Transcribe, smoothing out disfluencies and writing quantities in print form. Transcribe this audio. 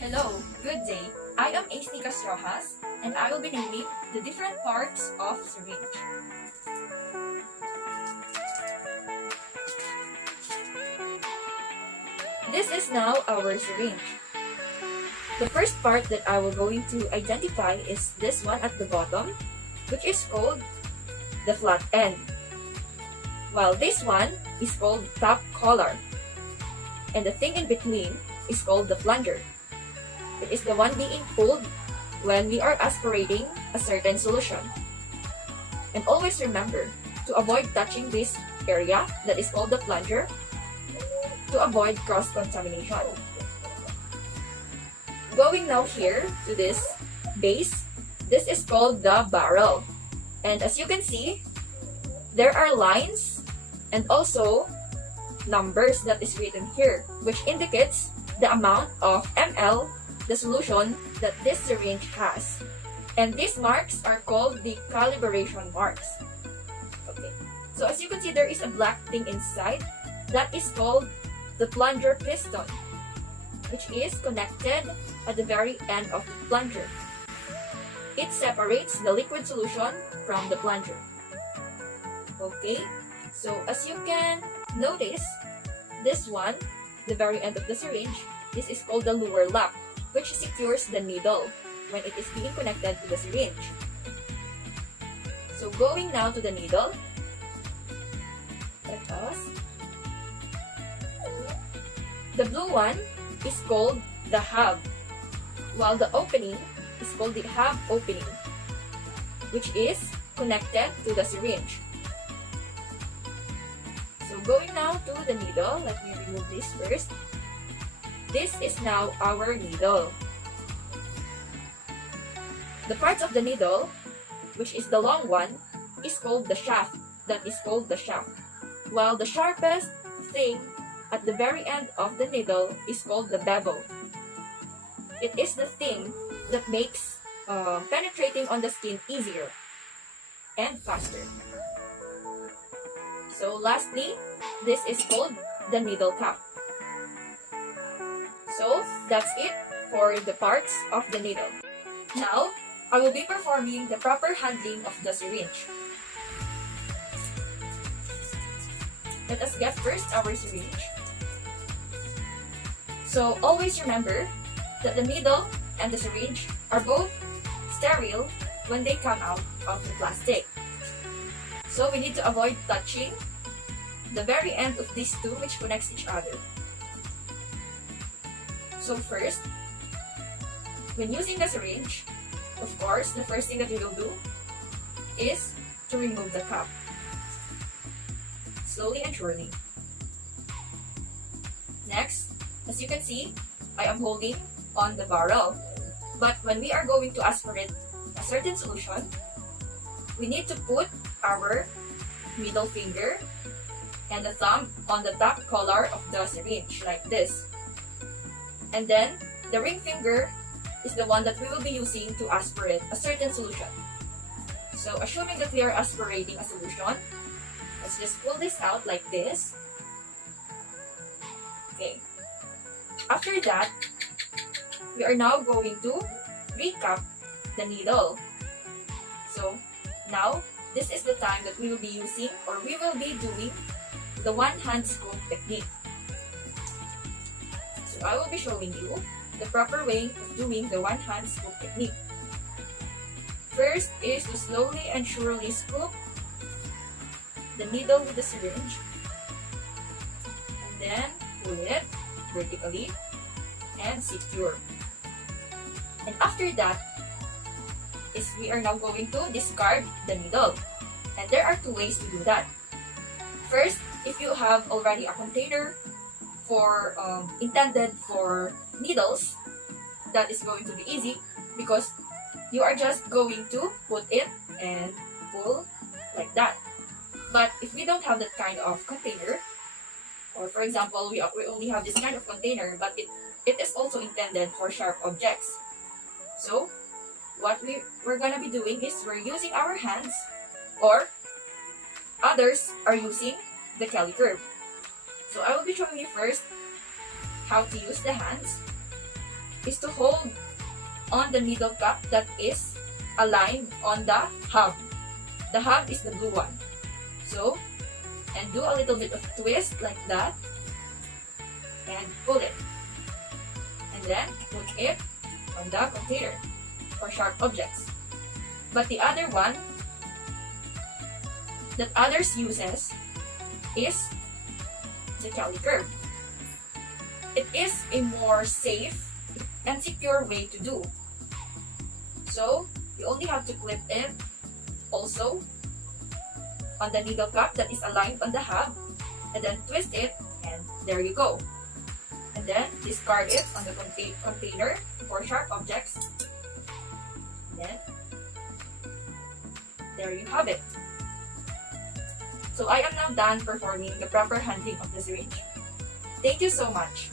Hello, good day. I am Ace Nicas Rojas, and I will be naming the different parts of syringe. This is now our syringe. The first part that I will going to identify is this one at the bottom, which is called the flat end, while this one is called top collar, and the thing in between is called the plunger. It is the one being pulled when we are aspirating a certain solution. And always remember to avoid touching this area that is called the plunger to avoid cross-contamination. Going now here to this base, this is called the barrel. And as you can see, there are lines and also numbers that is written here, which indicates the amount of ml the solution that this syringe has. And these marks are called the calibration marks. Okay. So as you can see, there is a black thing inside that is called the plunger piston, which is connected at the very end of the plunger. It separates the liquid solution from the plunger. Okay, so as you can notice, this one, the very end of the syringe, this is called the lower lock, which secures the needle when it is being connected to the syringe. So going now to the needle, let us. The blue one is called the hub, while the opening is called the hub opening, which is connected to the syringe. So going now to the needle, let me remove this first. This is now our needle. The parts of the needle, which is the long one, is called the shaft. That is called the shaft. While the sharpest thing at the very end of the needle is called the bevel. It is the thing that makes penetrating on the skin easier and faster. So lastly, this is called the needle cap. So that's it for the parts of the needle. Now, I will be performing the proper handling of the syringe. Let us get first our syringe. So always remember that the needle and the syringe are both sterile when they come out of the plastic. So we need to avoid touching the very end of these two which connects each other. So first, when using the syringe, of course, the first thing that we will do is to remove the cap. Slowly and surely. Next, as you can see, I am holding on the barrel. But when we are going to aspirate a certain solution, we need to put our middle finger and the thumb on the top collar of the syringe like this. And then, the ring finger is the one that we will be using to aspirate a certain solution. So, assuming that we are aspirating a solution, let's just pull this out like this. Okay. After that, we are now going to recap the needle. So, now, this is the time that we will be using or we will be doing the one-hand scoop technique. So I will be showing you the proper way of doing the one-hand scoop technique. First is to slowly and surely scoop the needle with the syringe and then pull it vertically and secure. And after that is we are now going to discard the needle. And there are two ways to do that. First, if you have already a container for intended for needles, that is going to be easy because you are just going to put it and pull like that. But if we don't have that kind of container, or for example, we only have this kind of container, but it is also intended for sharp objects. So, what we're gonna be doing is we're using our hands, or others are using the Kelly curve. So I will be showing you first how to use the hands. is to hold on the needle cap that is aligned on the hub. The hub is the blue one. So, and do a little bit of twist like that and pull it. And then put it on the container for sharp objects. But the other one that others uses is the Cali curve. It is a more safe and secure way to do. So, you only have to clip it also on the needle cap that is aligned on the hub, and then twist it, and there you go. And then discard it on the container for sharp objects. And then there you have it. So I am now done performing the proper handling of the syringe. Thank you so much.